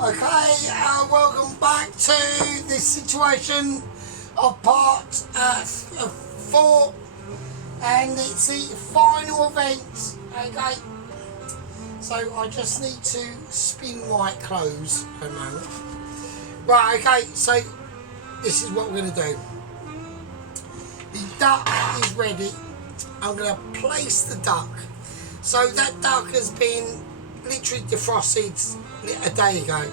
Okay, welcome back to this situation of part 4, and it's the final event. Okay, so I just need to spin my clothes for a moment. Right, okay, so this is what we're going to do. The duck is ready. I'm going to place the duck. So that duck has been literally defrosted a day ago.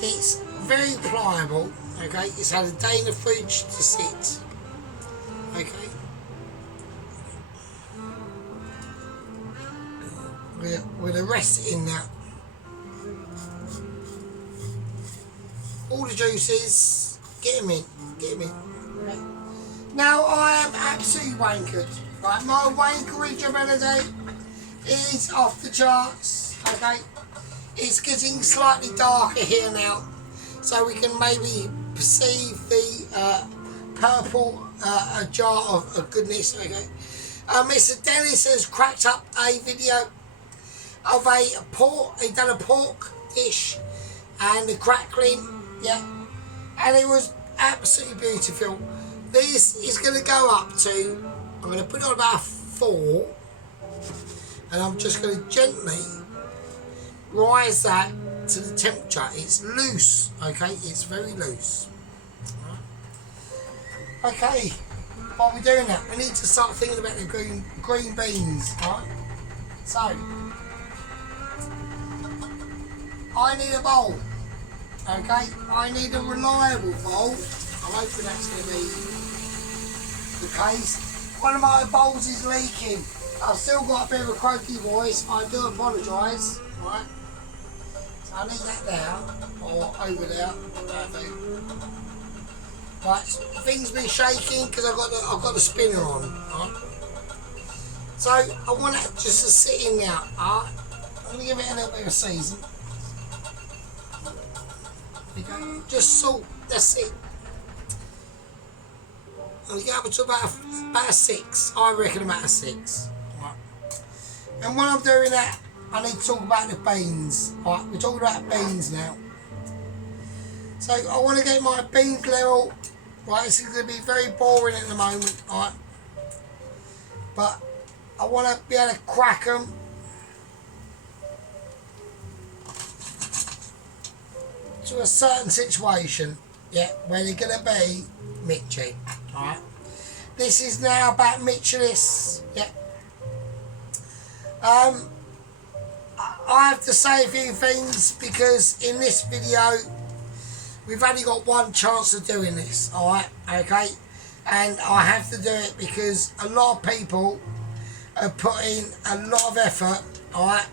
It's very pliable, okay? It's had a day in the fridge to sit, okay? We're going to rest it in now. All the juices, get them in, okay? Now I am absolutely wankered, right? My wankerage ability is off the charts, okay? It's getting slightly darker here now, so we can maybe perceive the purple jar of goodness, okay? Mr. Dennis has cracked up a video of he done a pork dish and the crackling, yeah, and it was absolutely beautiful. This is going to go up to, I'm going to put it on about 4, and I'm just going to gently rise that to the temperature. It's loose, okay? It's very loose. Okay, while we're doing that, we need to start thinking about the green beans, right? So, I need a bowl, okay? I need a reliable bowl. I'm hoping that's going to be the case. One of my bowls is leaking. I've still got a bit of a croaky voice. I do apologise, right? So I need that there, or over there. Right, things been shaking because I've got the spinner on, right? So I want it just to sit in there, alright? I'm going to give it a little bit of season. There you go. Just salt, that's it. I'm going to get up to about a 6. I reckon about a 6. Right. And when I'm doing that, I need to talk about the beans. Right, we're talking about beans now. So I want to get my beans level. Right, this is going to be very boring at the moment. Right, but I want to be able to crack them. To a certain situation, yeah, where they're going to be Mitchy. Alright, this is now about Mitchellis. Yeah. I have to say a few things because in this video we've only got one chance of doing this. Alright, okay, and I have to do it because a lot of people are putting a lot of effort, alright,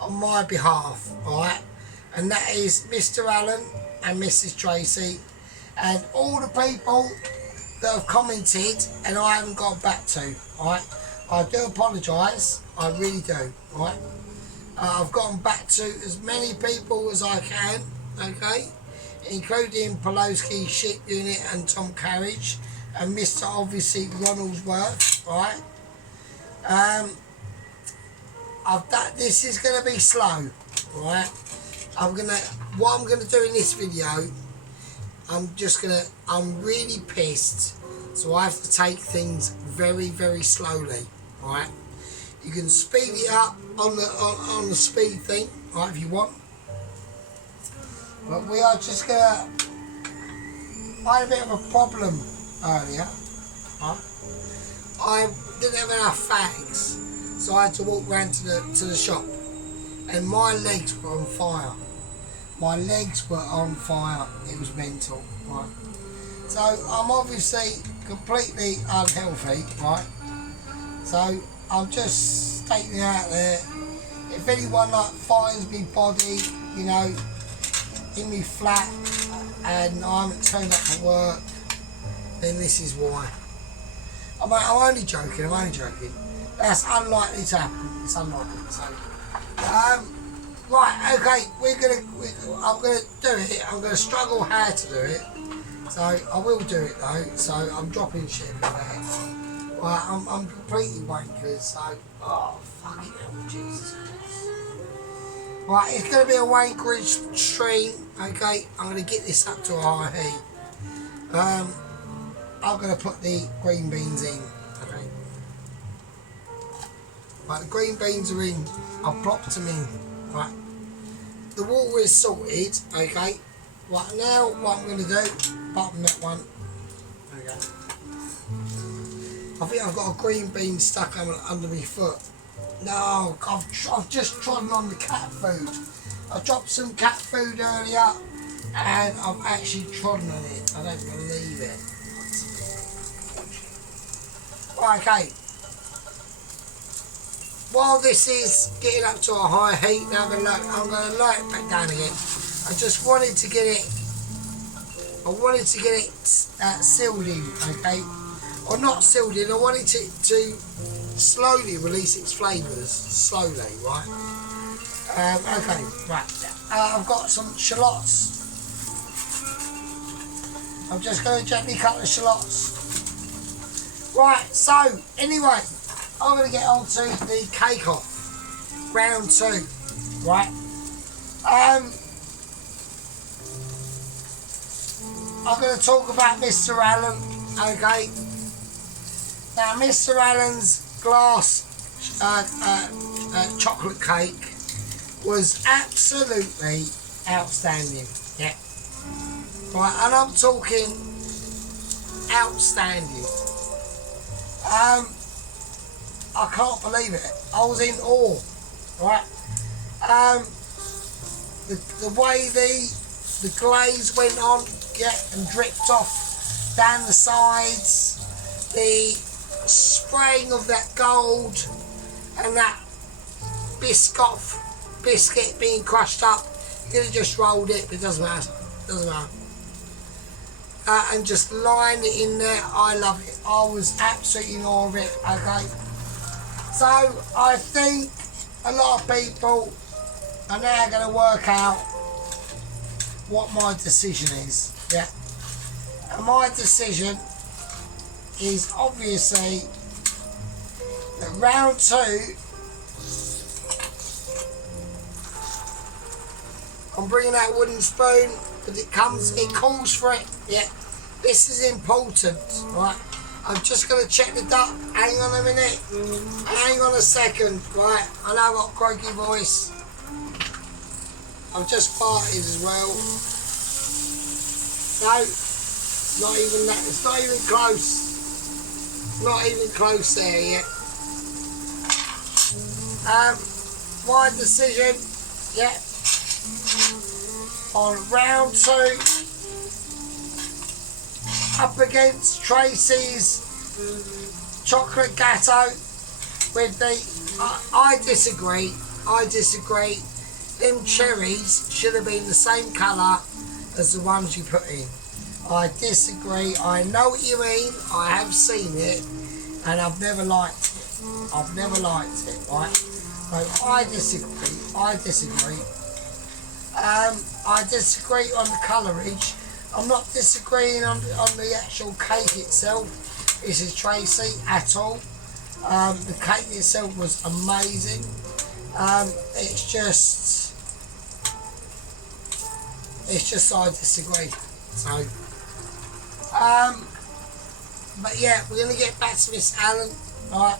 on my behalf, alright, and that is Mr. Allen and Mrs. Tracy and all the people that have commented and I haven't got back to, alright? I do apologise, I really do, alright? I've gotten back to as many people as I can, okay? Including Poloski, Ship Unit and Tom Carriage and Mr. obviously Ronaldsworth, alright? This is going to be slow, alright? What I'm going to do in this video, I'm really pissed, so I have to take things very, very slowly, alright? You can speed it up on the speed thing, right, if you want. But we are just gonna, I had a bit of a problem earlier, right? I didn't have enough fags, so I had to walk round to the shop, and my legs were on fire. My legs were on fire. It was mental, right? So I'm obviously completely unhealthy, right? So I'm just stating out there, if anyone like finds me body, you know, in me flat and I haven't turned up for work, then this is why. I'm only joking, That's unlikely to happen, it's unlikely. So, right, okay, I'm gonna do it. I'm gonna struggle how to do it. So I will do it though. So I'm dropping shit in there. Right, I'm completely wankered. So, oh fucking hell, Jesus Christ. Right, it's going to be a wankerage stream. Okay, I'm going to get this up to a high heat. I'm going to put the green beans in. Okay. Right, the green beans are in. I've plopped them in. Right. The water is salted. Okay. Right, now what I'm going to do, bottom that one. Okay. I think I've got a green bean stuck under my foot. No, I've just trodden on the cat food. I dropped some cat food earlier and I've actually trodden on it. I don't believe it. Right, okay. While this is getting up to a high heat, now I'm going to lower it back down again. I just wanted to get it, sealed in, okay? Or not sealed in, I wanted it to slowly release its flavours, slowly, right? Okay, right. I've got some shallots. I'm just going to gently cut the shallots. Right, so, anyway, I'm going to get on to the cake off. Round 2, right? I'm going to talk about Mr. Allen, okay? Now, Mr. Allen's glass chocolate cake was absolutely outstanding, yeah. Right, and I'm talking outstanding. I can't believe it. I was in awe, right? The way the glaze went on, yeah, and dripped off down the sides, the spraying of that gold and that biscuit being crushed up. You could have just rolled it, but it doesn't matter. Doesn't matter. And just line it in there. I love it. I was absolutely in awe of it. Okay. So I think a lot of people are now going to work out what my decision is. Yeah. And my decision is obviously that round 2 I'm bringing that wooden spoon, but it calls for it. Yeah, this is important, right? I'm just going to check the duck. Hang on a minute. Hang on a second, right? I know I've got a croaky voice. I've just farted as well. No, not even that. It's not even close. Not even close there yet. My decision, yeah, on round 2, up against Tracy's chocolate gatto with the, I disagree. Them cherries should have been the same colour as the ones you put in. I disagree. I know what you mean. I have seen it and I've never liked it. Right? So I disagree. I disagree on the colourage. I'm not disagreeing on the actual cake itself. This is Tracy at all. The cake itself was amazing. It's just I disagree. So, but yeah, we're gonna get back to Miss Allen, right?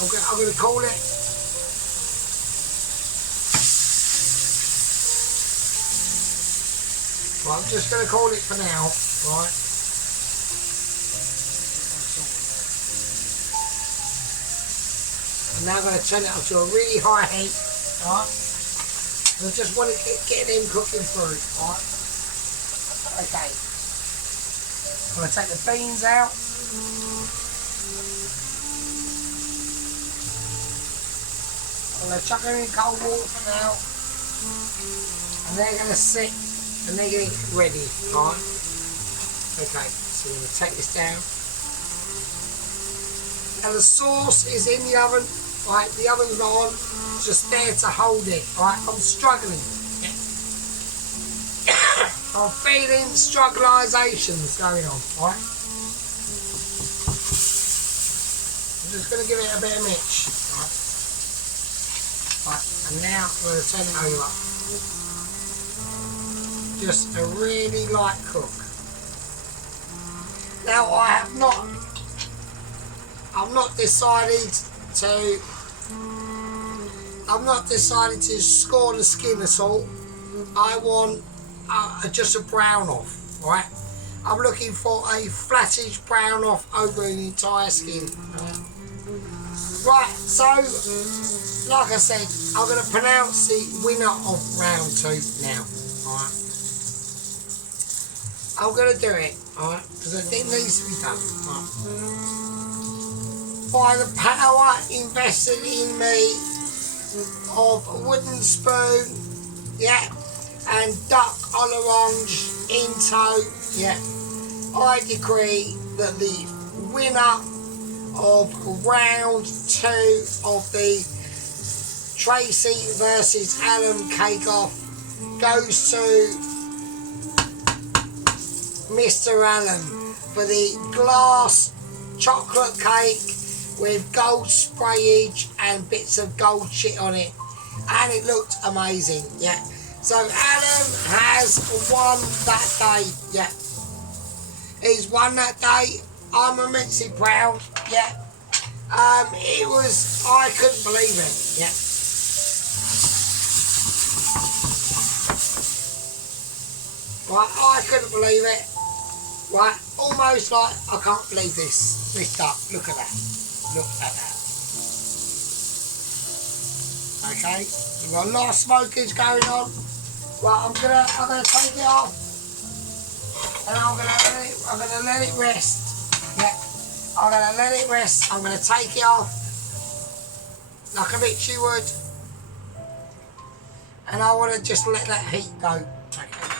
I'm gonna call it. Well, I'm just gonna call it for now, right? I'm now gonna turn it up to a really high heat, right? I just want to get them cooking through, right? Okay. I'm gonna take the beans out. I'm going to chuck them in cold water for now, and they're going to sit and they're going to get ready, right? Okay, so we're going to take this down. And the sauce is in the oven, right? The oven's not on, it's just there to hold it, right? I'm struggling. I'm feeling struggleisations going on, right? I'm just just going to give it a bit of mix. Right. Right, and now I'm going to turn it over. Just a really light cook. Now I've not decided to score the skin at all. I want just a brown off, right? I'm looking for a flattish brown off over the entire skin. Right, so like I said, I'm going to pronounce the winner of round 2 now. Alright, I'm going to do it, alright, because it needs to be done. Right. By the power invested in me of a wooden spoon, yeah, and duck lleeerrronge in tow, yeah, I decree that the winner of round 2 of the Tracy versus Alan cake-off goes to Mr. Allen for the glass chocolate cake with gold sprayage and bits of gold shit on it, and it looked amazing. Yeah, so Alan has won that day. Yeah, he's won that day. I'm immensely proud. Yeah, it was, I couldn't believe it. Yeah. Right, I couldn't believe it. Right, almost like, I can't believe this. This duck, look at that. Look at that. Okay, we've got a lot of smokers going on. Right, I'm gonna take it off, and I'm gonna let it rest. Yeah, I'm gonna let it rest. I'm gonna take it off like a bitchy would, and I want to just let that heat go. Okay.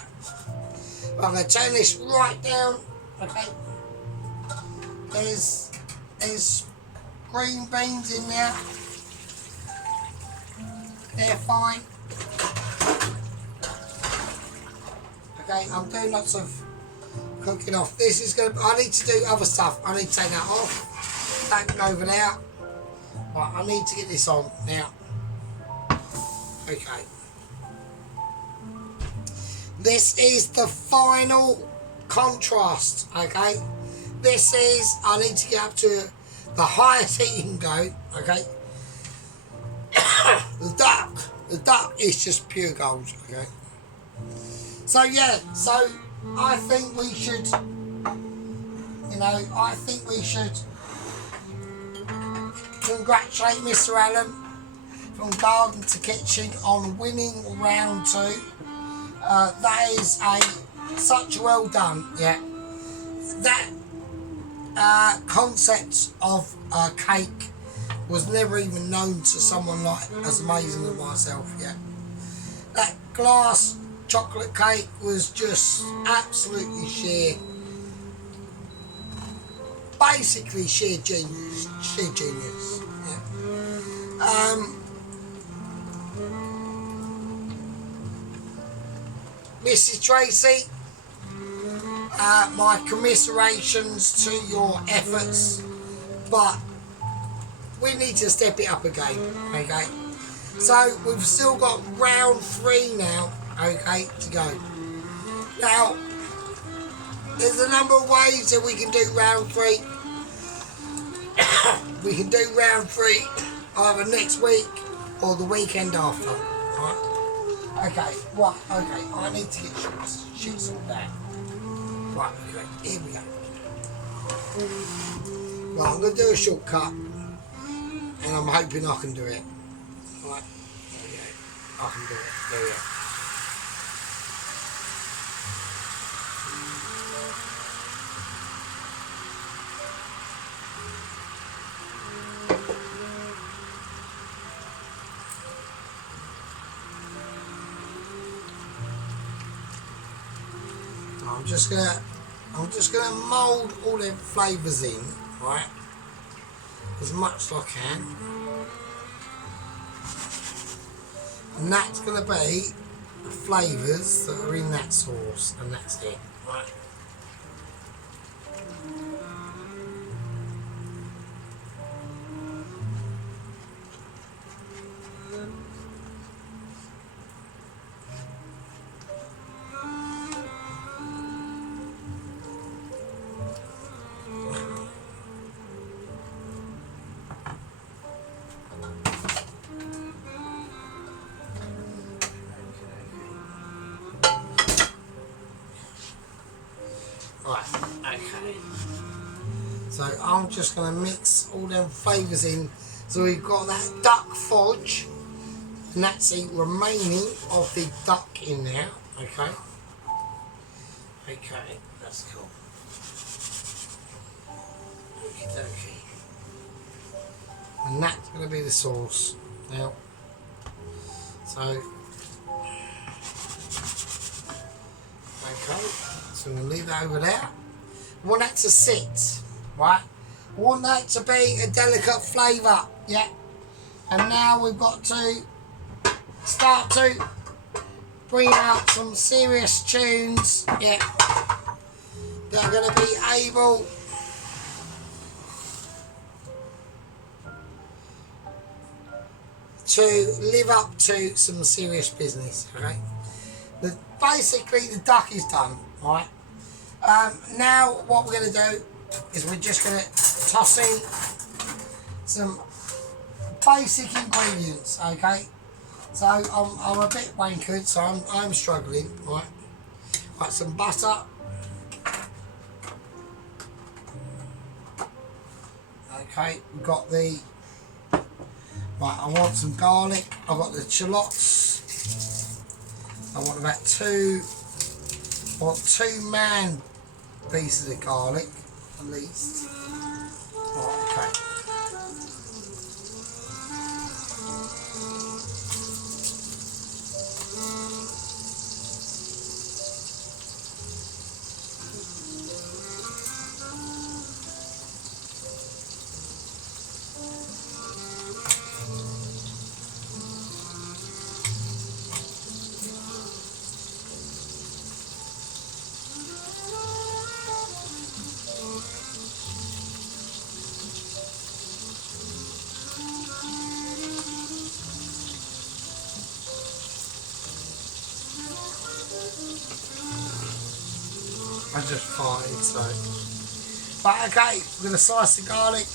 I'm going to turn this right down, okay. There's green beans in there. They're fine. Okay, I'm doing lots of cooking off. This is going to, I need to do other stuff. I need to take that off. That can go over there. Right, I need to get this on now. Okay. This is the final contrast, okay? This is, I need to get up to the highest heat can go, okay? The duck is just pure gold, okay? So yeah, so I think we should, congratulate Mr. Allen from Garden to Kitchen on winning round 2. That is such well done, yeah. That concept of cake was never even known to someone like as amazing as myself, yeah. That glass chocolate cake was just absolutely sheer, basically sheer genius, yeah. Mrs. Tracy, my commiserations to your efforts, but we need to step it up again, okay? So we've still got round 3 now, okay, to go. Now, there's a number of ways that we can do round 3. We can do round 3 either next week or the weekend after, right? Okay, right, okay, I need to get shoots all that. Right, okay, here we go. Right, I'm going to do a shortcut, and I'm hoping I can do it. Right, there we go, I can do it, there we go. I'm just gonna mould all them flavours in, right? As much as I can. And that's gonna be the flavours that are in that sauce, and that's it, right? So I'm just going to mix all them flavours in. So we've got that duck fudge, and that's the remaining of the duck in there. Okay. Okay, that's cool. Okie dokie. And that's going to be the sauce now. So, okay, so I'm going to leave that over there. I want that to sit, right? I want that to be a delicate flavour, yeah? And now we've got to start to bring out some serious tunes, yeah, that are going to be able to live up to some serious business, okay? Basically, the duck is done, right? Now, what we're going to do is we're just going to toss in some basic ingredients, okay? So I'm a bit wankered, so I'm struggling, right? Right, some butter. Okay, we've got the, right, I want some garlic. I've got the shallots. I want about two man pieces of garlic, at least. Right, okay. I just farted, so. But okay, we're going to slice the garlic.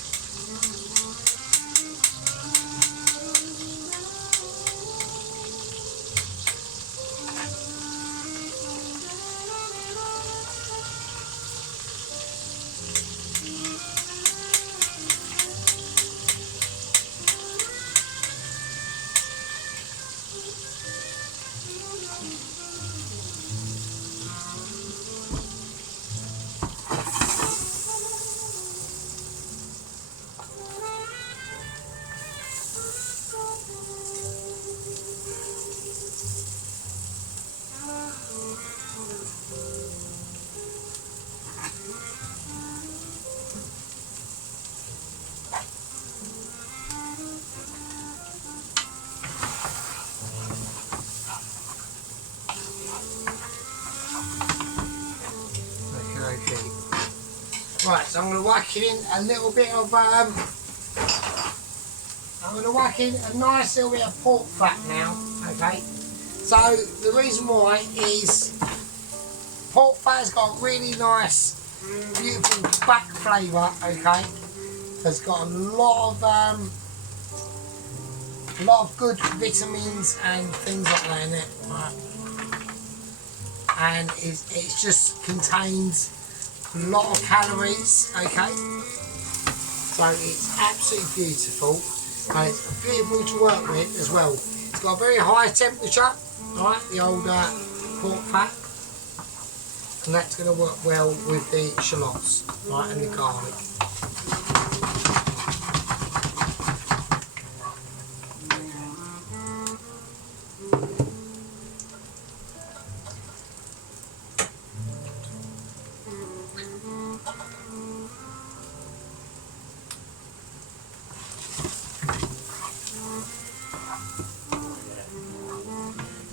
Right, so I'm going to whack in a little bit of, I'm going to whack in a nice little bit of pork fat now, okay? So the reason why is pork fat's got a really nice, beautiful back flavour, okay? It's got a lot of good vitamins and things like that in it, right? And it's just contains a lot of calories, okay? So it's absolutely beautiful, and it's beautiful to work with as well. It's got a very high temperature, right? The old pork fat, and that's going to work well with the shallots, right, and the garlic.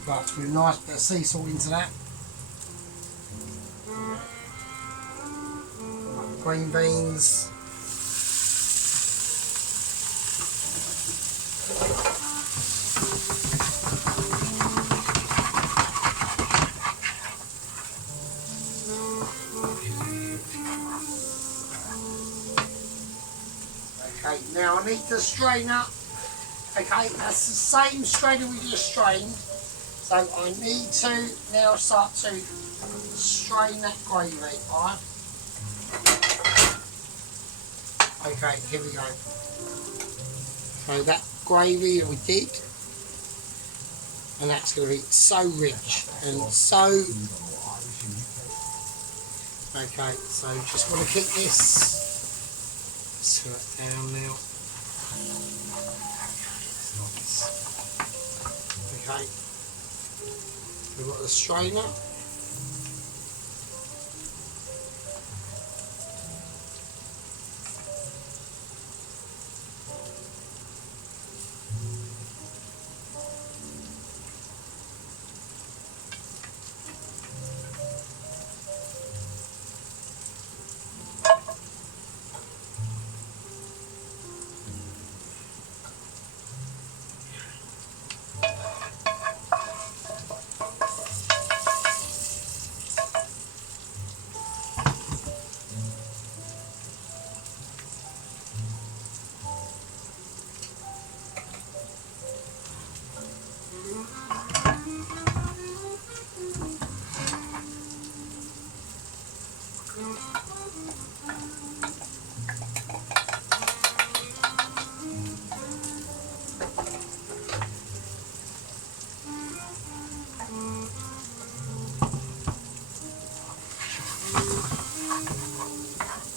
Right, so a nice bit of sea salt into that. Green beans. Okay, now I need the strainer. Okay, that's the same strainer we just strained. So I need to now start to strain that gravy, alright? Okay, here we go. So that gravy that we did, and that's going to be so rich and so... Okay, so just want to keep this, turn it down now. Okay, we've got the strainer.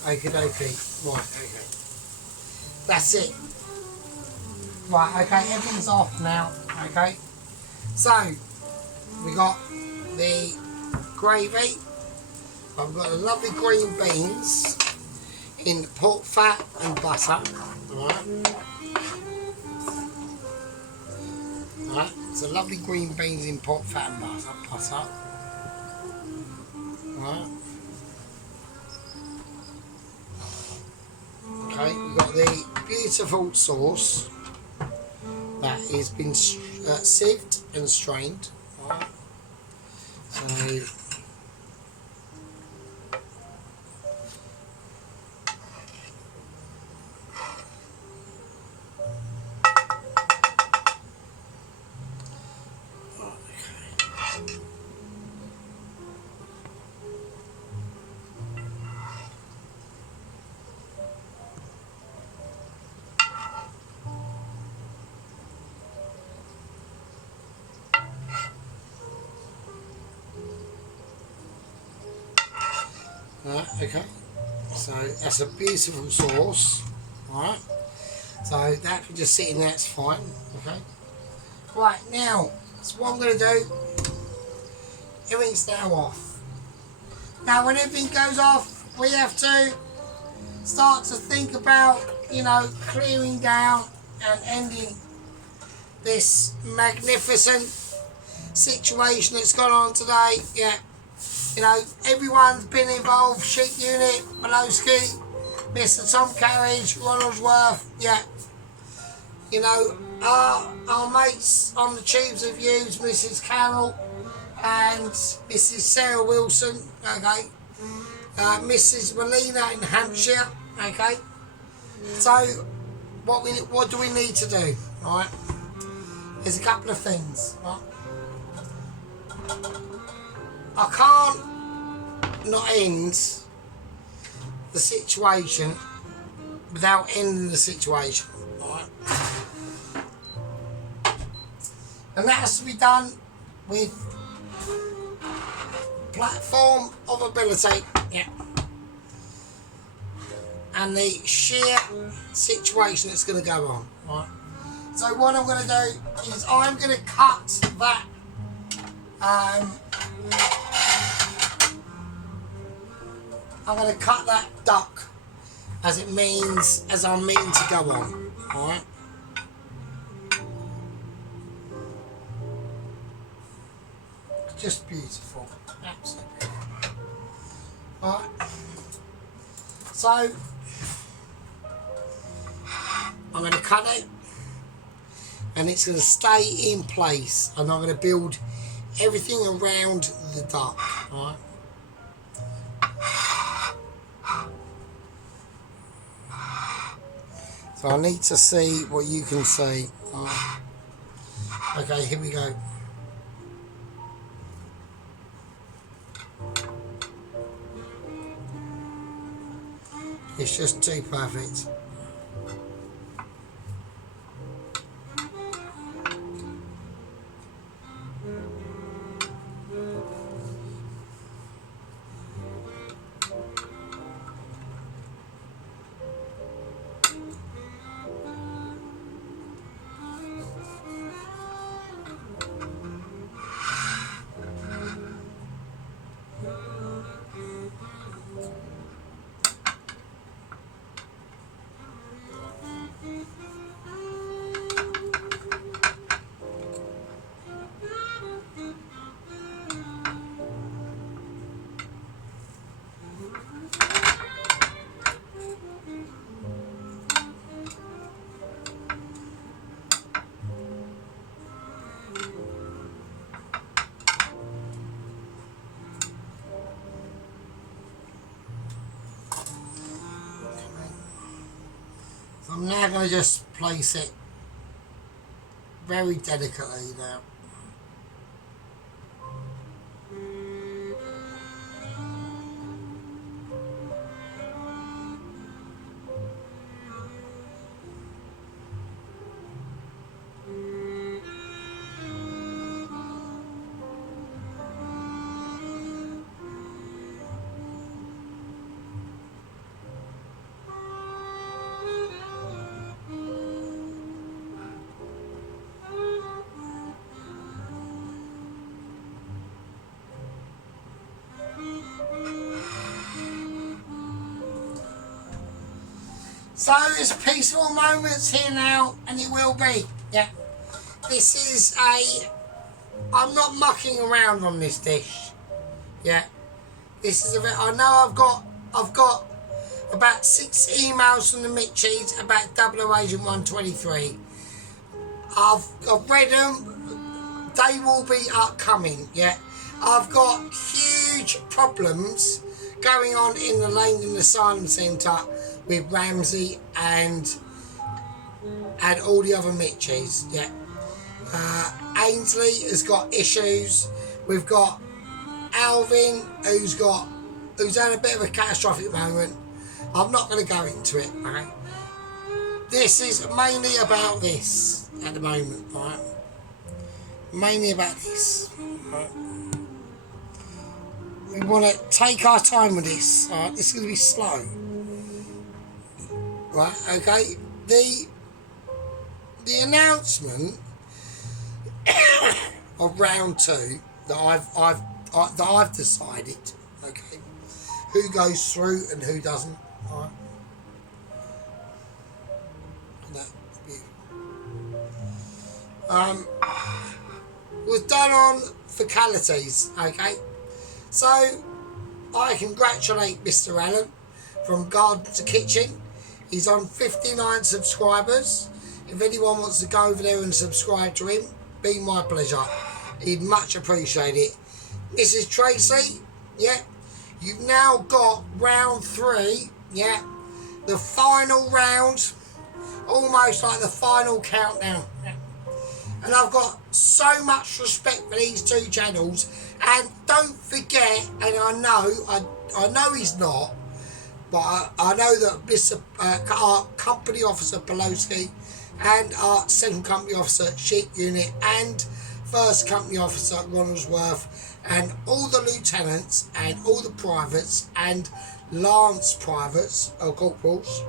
Okay, right, okay. That's it. Right, okay, everything's off now, okay. So, we got the gravy, I've got the lovely green beans in pork fat and butter, alright. Alright, so lovely green beans in pork fat and butter. Alright. Okay, we've got the beautiful sauce that has been sieved and strained. Right. So, right, okay, so that's a beautiful sauce, alright, so that can just sit in there, it's fine, okay. Right, now, so what I'm going to do, everything's now off. Now when everything goes off, we have to start to think about, you know, clearing down and ending this magnificent situation that's gone on today, yeah. You know, everyone's been involved, Sheep Unit, Malowski, Mr. Tom Carriage, Ronaldsworth, yeah. You know, our mates on the tubes have used Mrs. Carroll and Mrs. Sarah Wilson, okay. Mrs. Molina in Hampshire, okay. So, what do we need to do, right? There's a couple of things, right? I can't not end the situation without ending the situation, right? And that has to be done with platform of ability, yeah, and the sheer situation that's going to go on, right? So what I'm going to do is I'm going to cut that I'm going to cut that duck as I mean to go on, alright? Just beautiful, absolutely beautiful. Alright, so I'm going to cut it and it's going to stay in place, and I'm going to build everything around the duck, alright? So I need to see what you can see. Okay, here we go. It's just too perfect. So I'm now going to just place it very delicately now. So there's peaceful moments here now, and it will be. Yeah. This is I'm not mucking around on this dish. Yeah. This is I know I've got about 6 emails from the Mitchies about Double Agent 123. I've read them. They will be upcoming. Yeah. I've got huge problems going on in the Langdon Asylum Centre with Ramsey and all the other Mitchies. Yeah. Ainsley has got issues. We've got Alvin who's had a bit of a catastrophic moment. I'm not going to go into it. Okay. This is mainly about this at the moment. Right. Mainly about this. Right. We want to take our time with this. All right. This is going to be slow. Right, okay. The announcement of round 2 that I've decided, okay, who goes through and who doesn't. All right. Was done on facalities, okay. So I congratulate Mr. Allen from Garden to Kitchen. He's on 59 subscribers. If anyone wants to go over there and subscribe to him, be my pleasure. He'd much appreciate it. Mrs. Tracy, yeah, you've now got round 3, yeah, the final round, almost like the final countdown. And I've got so much respect for these 2 channels. And don't forget, and I know he's not, but I know that Mr. Our company officer Pelosi and our second company officer Sheep Unit and first company officer Ronaldsworth and all the lieutenants and all the privates and lance privates or corporals.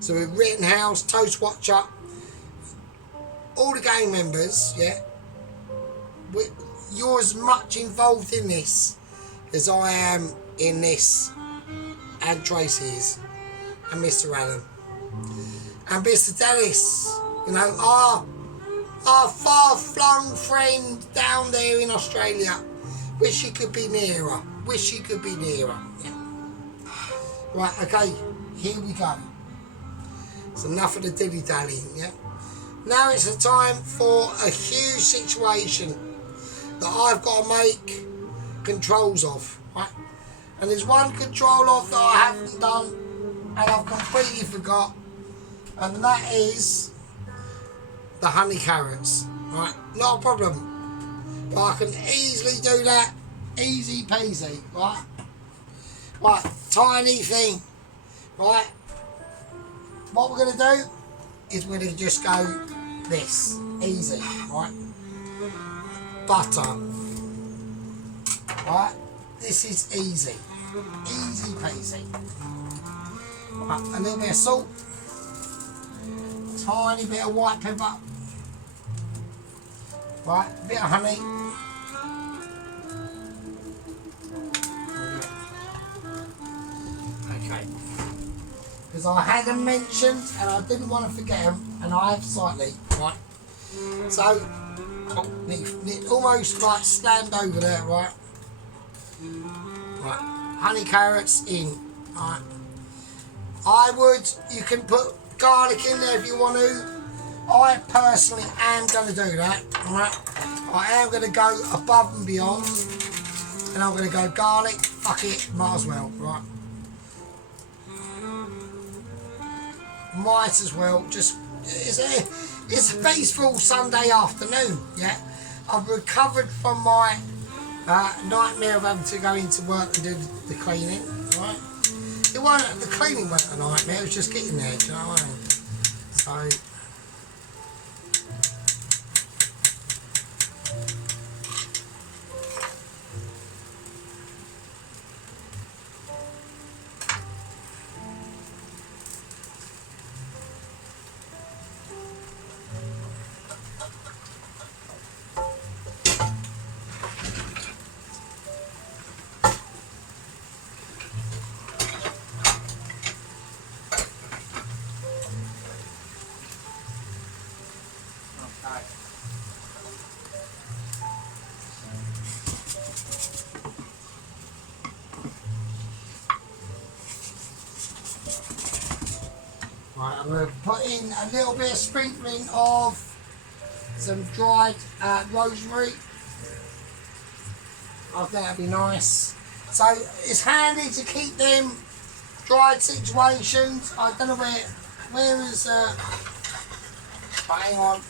So we've Rittenhouse, Toast Watcher, all the gang members, yeah. You're as much involved in this as I am in this. And Tracy is, and Mr. Allen, and Mr. Dennis, you know, our far-flung friend down there in Australia. Wish he could be nearer. Wish he could be nearer. Yeah. Right, okay, here we go. It's enough of the dilly-dallying, yeah. Now it's the time for a huge situation that I've got to make controls of, right? And there's one control off that I haven't done and I've completely forgot, and that is the honey carrots. Right, not a problem. But I can easily do that, easy peasy, right? Right, tiny thing. Right? What we're going to do is we're going to just go this. Easy. Right? Butter. Right? This is easy. Easy peasy. Right, a little bit of salt. Tiny bit of white pepper. Right, a bit of honey. Okay. Because I had them mentioned and I didn't want to forget them, and I have slightly, right? So, it almost like slammed over there, right? Right, honey carrots in, right? You can put garlic in there if you want to. I personally am going to do that, right? I am going to go above and beyond, and I'm going to go garlic, fuck it, might as well, right? Might as well, just, it's a peaceful Sunday afternoon, yeah? I've recovered from my nightmare of having to go into work and do the cleaning, right? The cleaning wasn't a nightmare, it was just getting there, do you know what I mean? So, right, I'm going to put in a little bit of sprinkling of some dried rosemary. I think that'd be nice. So it's handy to keep them dried situations. I don't know where is hang on.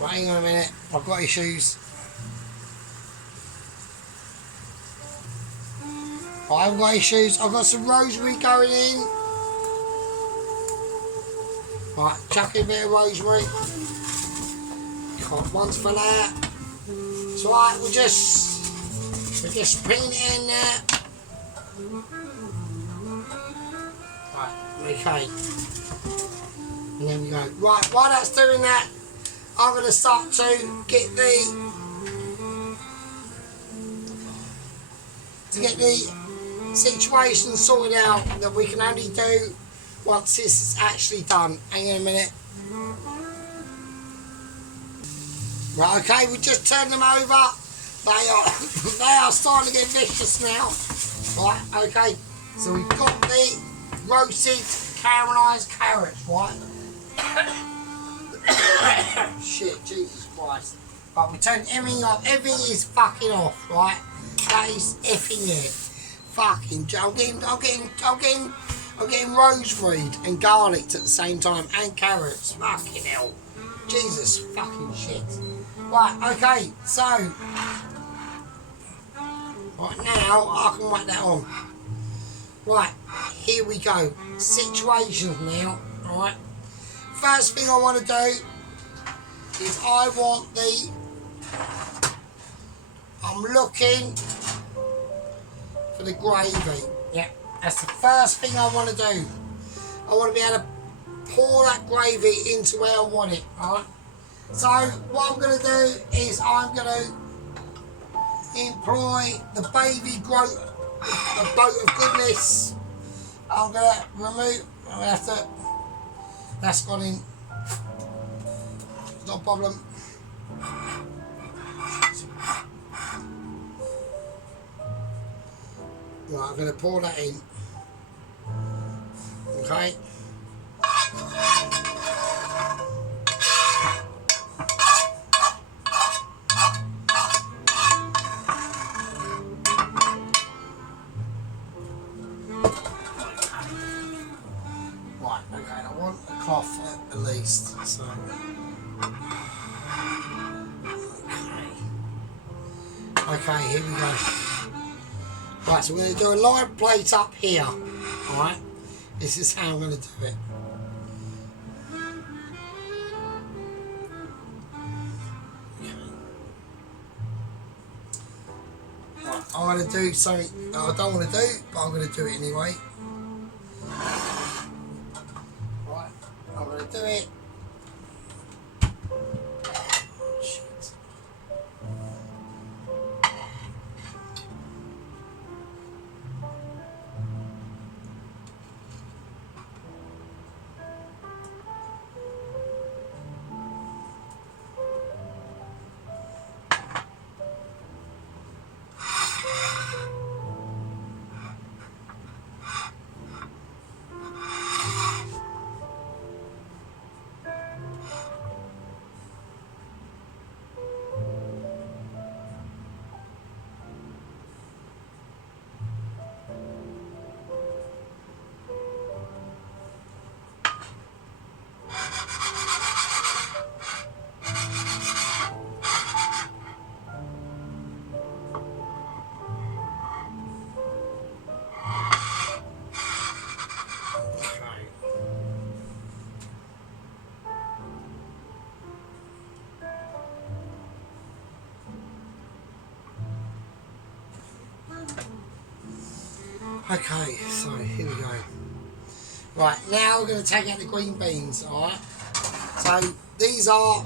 Right, hang on a minute, I've got issues. I've got issues. I've got some rosemary going in. Right, chuck in a bit of rosemary. Got one's for that. It's right, we're just putting it in there. Right, okay. And there we go. Right, while that's doing that, I'm going to start to get the situation sorted out that we can only do once this is actually done. Hang on a minute. Right, okay, we just turned them over. They are starting to get vicious now. Right, okay. So we've got the roasted caramelised carrots, right? Shit, Jesus Christ. Right, we turned everything off. Everything is fucking off, right? That is effing it. Fucking, I'm getting rosemary and garlic at the same time, and carrots. Fucking hell. Jesus fucking shit. Right, okay, so right now I can whack that on. Right, here we go. Situations now, alright. First thing I want to do is I'm looking for the gravy. Yeah, that's the first thing I want to do. I want to be able to pour that gravy into where I want it, alright? So what I'm going to do is I'm going to employ the baby boat of goodness. I'm going to remove, that's gone in, not a problem. Right, I'm going to pour that in. Okay. Right, okay, I want a cloth at least, so. Okay, here we go. Right, so we're going to do a line plate up here. Alright, this is how I'm going to do it. Right, I'm going to do something that I don't want to do, but I'm going to do it anyway. Right, I'm going to do it. Okay, so here we go. Right, now we're going to take out the green beans, alright? So these are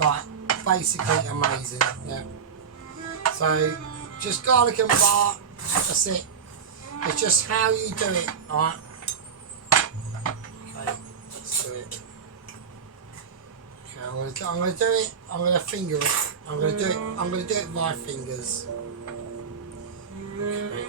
like basically amazing, yeah. So just garlic and butter, that's it. It's just how you do it, alright? Okay, let's do it. Okay, I'm going to do it, I'm going to finger it. I'm going to do it with my fingers. Okay.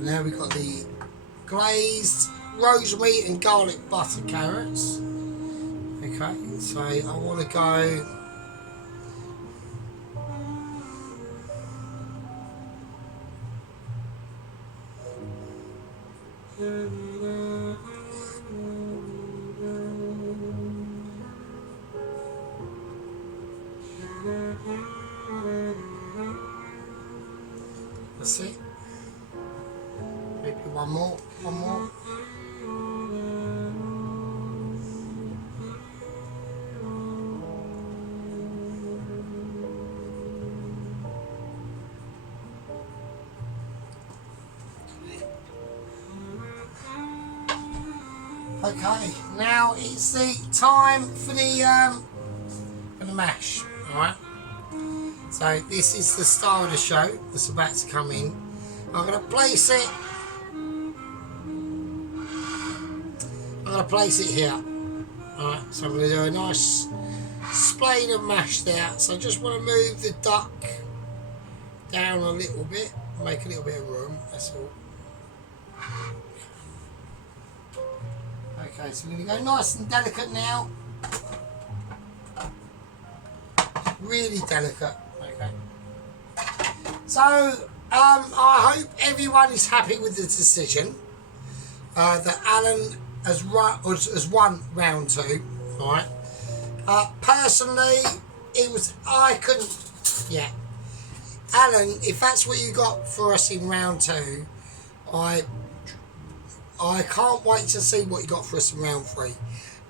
Now we've got the glazed rosemary and garlic butter carrots. Okay, so I want to go that's it. Maybe one more. Okay, now it's the time for the mash. All right. So this is the star of the show that's about to come in. I'm going to place it. Here. Alright, so I'm going to do a nice splain of mash there. So I just want to move the duck down a little bit, make a little bit of room, that's all. Okay, so we're going to go nice and delicate now. Really delicate. Okay. So, I hope everyone is happy with the decision that Alan has won round 2, right? Personally, yeah. Alan, if that's what you got for us in round 2, I can't wait to see what you got for us in round 3.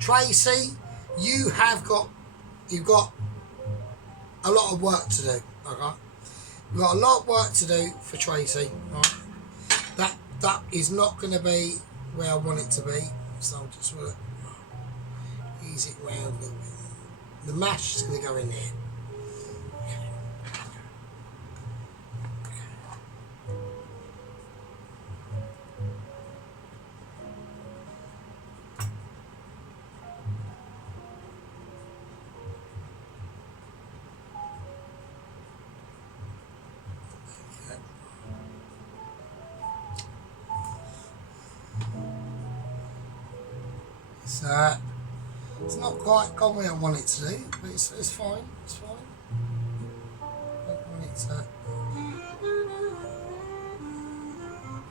Tracy, you've got a lot of work to do, okay? We've got a lot of work to do for Tracy, right? That is not going to be where I want it to be, so I'm just going to ease it round a little bit. The mash is going to go in there. It's not quite gone where I want it to do, but it's fine. It's fine. I want it to.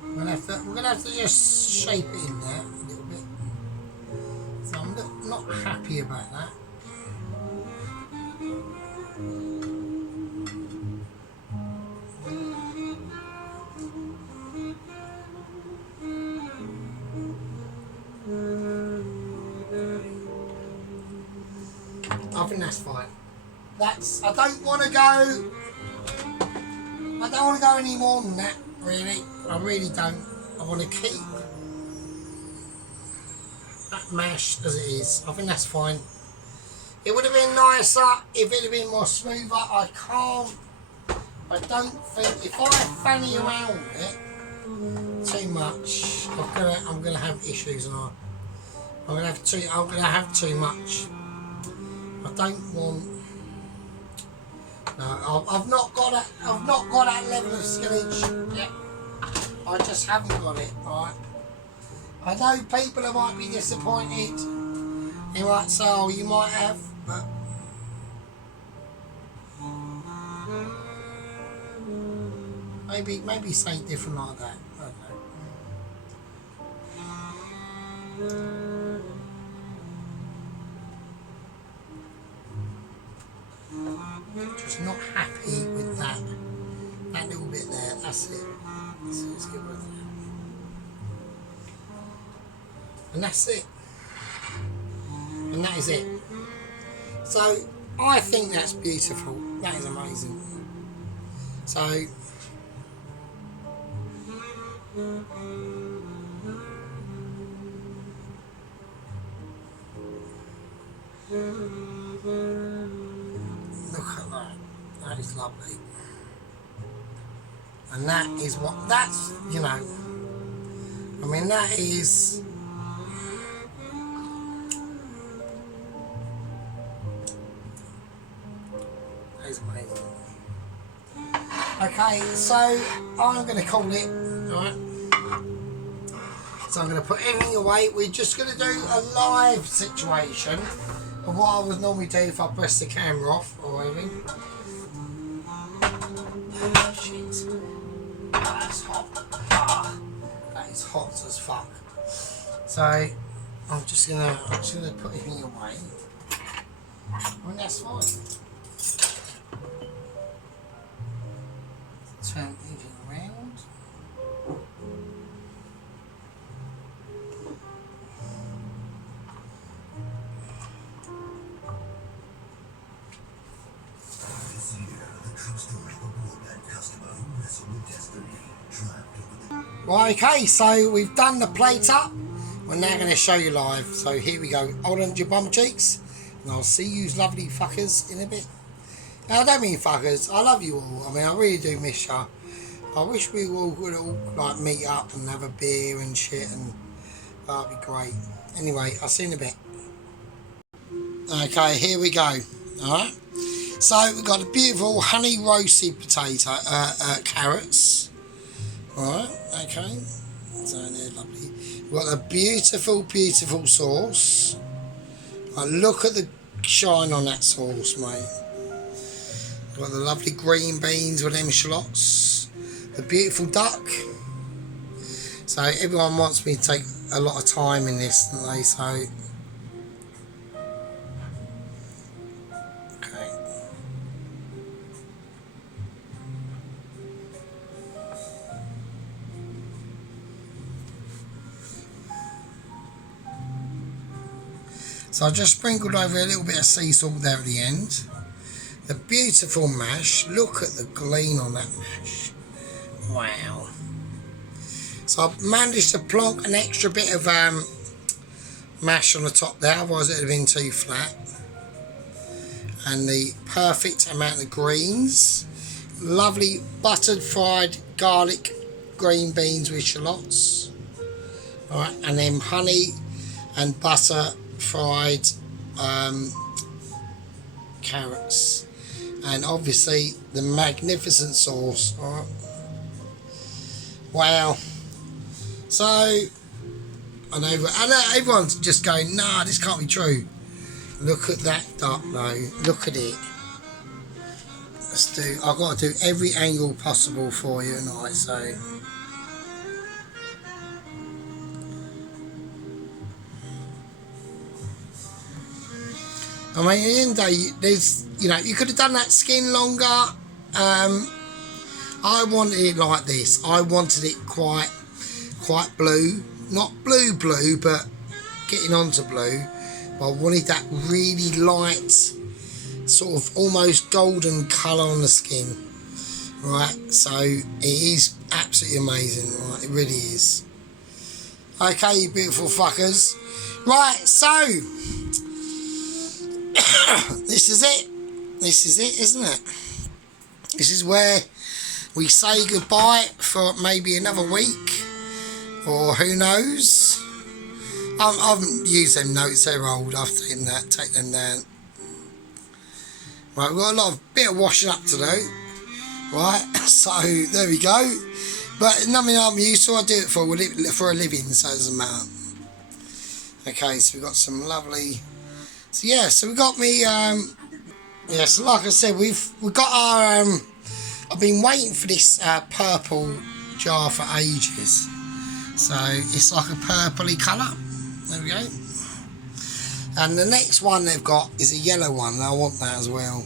We're gonna have to just shape it in there a little bit. So I'm not happy about that. I think that's fine. I don't want to go any more than that, really. I really don't. I want to keep that mash as it is. I think that's fine. It would have been nicer if it had been more smoother. I don't think, if I fanny around it too much, I'm gonna have issues, and I'm gonna have too much. I don't want. No, I've not got that level of skillage yet. I just haven't got it. Right. I know people that might be disappointed. They might say, "Oh, you might have," but maybe say different like that. I don't know. Just not happy with that little bit there. That's it. Let's get rid of that. And that's it. And that is it. So I think that's beautiful. That is amazing. So look at that. That is lovely. And that is that's, you know, I mean, that is, amazing. Okay, so I'm going to call it, alright? So I'm going to put everything away. We're just going to do a live situation of what I would normally do if I press the camera off or anything. Oh, shit. Oh, that's hot. Oh, that is hot as fuck. So I'm just gonna put everything away. I mean, that's fine. Turn everything around. Right, okay, so we've done the plate up. We're now going to show you live. So here we go. Hold on to your bum cheeks, and I'll see you lovely fuckers in a bit. Now, I don't mean fuckers. I love you all. I mean, I really do miss you. I wish we all could all like meet up and have a beer and shit, and that'd be great. Anyway, I'll see you in a bit. Okay, here we go. All right. So we've got a beautiful honey roasted potato, carrots. Alright, okay. So they're lovely. We've got a beautiful, beautiful sauce. Look at the shine on that sauce, mate. We've got the lovely green beans with them shallots. The beautiful duck. So everyone wants me to take a lot of time in this, don't they? So so I just sprinkled over a little bit of sea salt there at the end. The beautiful mash. Look at the gleam on that mash. Wow. So I've managed to plonk an extra bit of mash on the top there, otherwise it would have been too flat. And the perfect amount of greens. Lovely buttered fried garlic green beans with shallots. Alright, and then honey and butter fried carrots, and obviously the magnificent sauce. All right. Wow. So I know everyone's just going, nah, this can't be true. Look at that duck though. Look at it. I've got to do every angle possible for you tonight, so. I mean, at the end of the day, there's, you know, you could have done that skin longer. I wanted it like this. I wanted it quite blue. Not blue, but getting onto blue. But I wanted that really light, sort of almost golden colour on the skin. Right, so it is absolutely amazing, right? It really is. Okay, you beautiful fuckers. Right, so this is it. This is it, isn't it? This is where we say goodbye for maybe another week, or who knows. I haven't used them notes, they're old. I've taken that, take them down. Right, we've got a bit of washing up to do. Right, so there we go. But nothing I'm used to, I do it for a living, so it doesn't matter. Okay, so we've got some lovely. So yeah, so we got me. Yeah, so like I said, we've got our. I've been waiting for this purple jar for ages. So it's like a purpley colour. There we go. And the next one they've got is a yellow one, and I want that as well.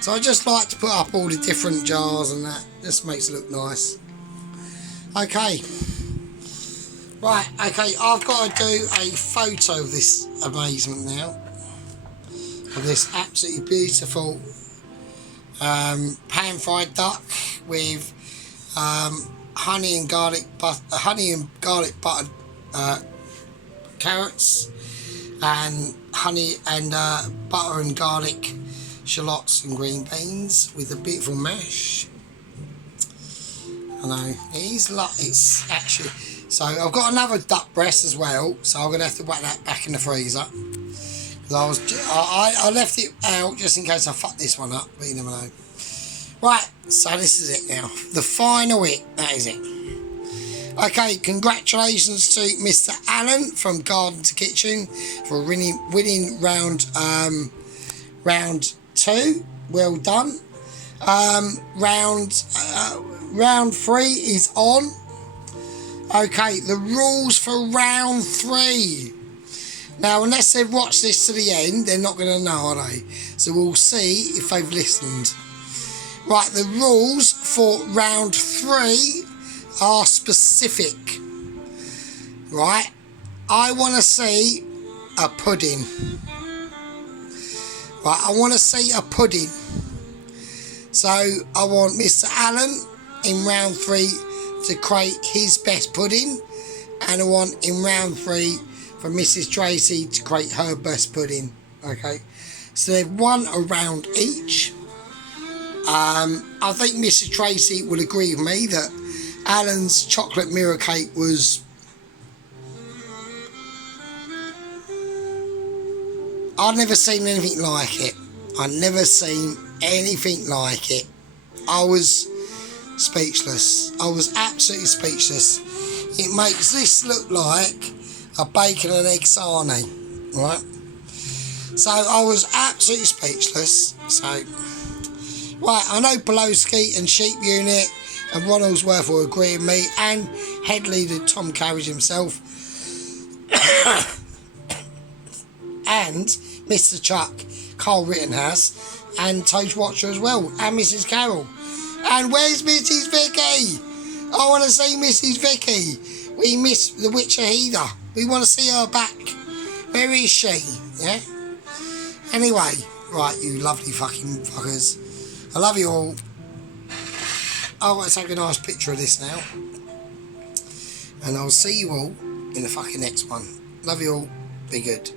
So I just like to put up all the different jars, and that just makes it look nice. Okay. Right, okay, I've got to do a photo of this amazement now. Of this absolutely beautiful pan-fried duck with honey and garlic buttered carrots, and honey and butter and garlic shallots and green beans with a beautiful mash. I know it's actually. So I've got another duck breast as well, so I'm gonna have to whack that back in the freezer. Because I left it out just in case I fuck this one up, but you never know. Right, so this is it now. The final hit, that is it. Okay, congratulations to Mr. Allen from Garden to Kitchen for winning round 2. Well done. Round 3 is on. Okay, the rules for round 3. Now, unless they've watched this to the end, they're not going to know, are they? So we'll see if they've listened. Right, the rules for round 3 are specific. Right, I want to see a pudding. Right, I want to see a pudding. So I want Mr. Allen in round 3 to create his best pudding, and I want in round 3 for Mrs. Tracy to create her best pudding. Okay, so they've won a round each. I think Mrs. Tracy will agree with me that Alan's chocolate mirror cake was I've never seen anything like it. I've never seen anything like it. I was speechless. I was absolutely speechless. It makes this look like a bacon and egg sarnie, right? So I was absolutely speechless. So, right, I know Poloski and Sheep Unit and Ronaldsworth will agree with me, and Headley, the Tom Carriage himself, and Mr. Chuck, Carl Rittenhouse, and Toast Watcher as well, and Mrs. Carroll. And where's Mrs. Vicky? I want to see Mrs. Vicky. We miss the Witcher Heather. We want to see her back. Where is she? Yeah? Anyway, right, you lovely fucking fuckers. I love you all. I want to take a nice picture of this now. And I'll see you all in the fucking next one. Love you all. Be good.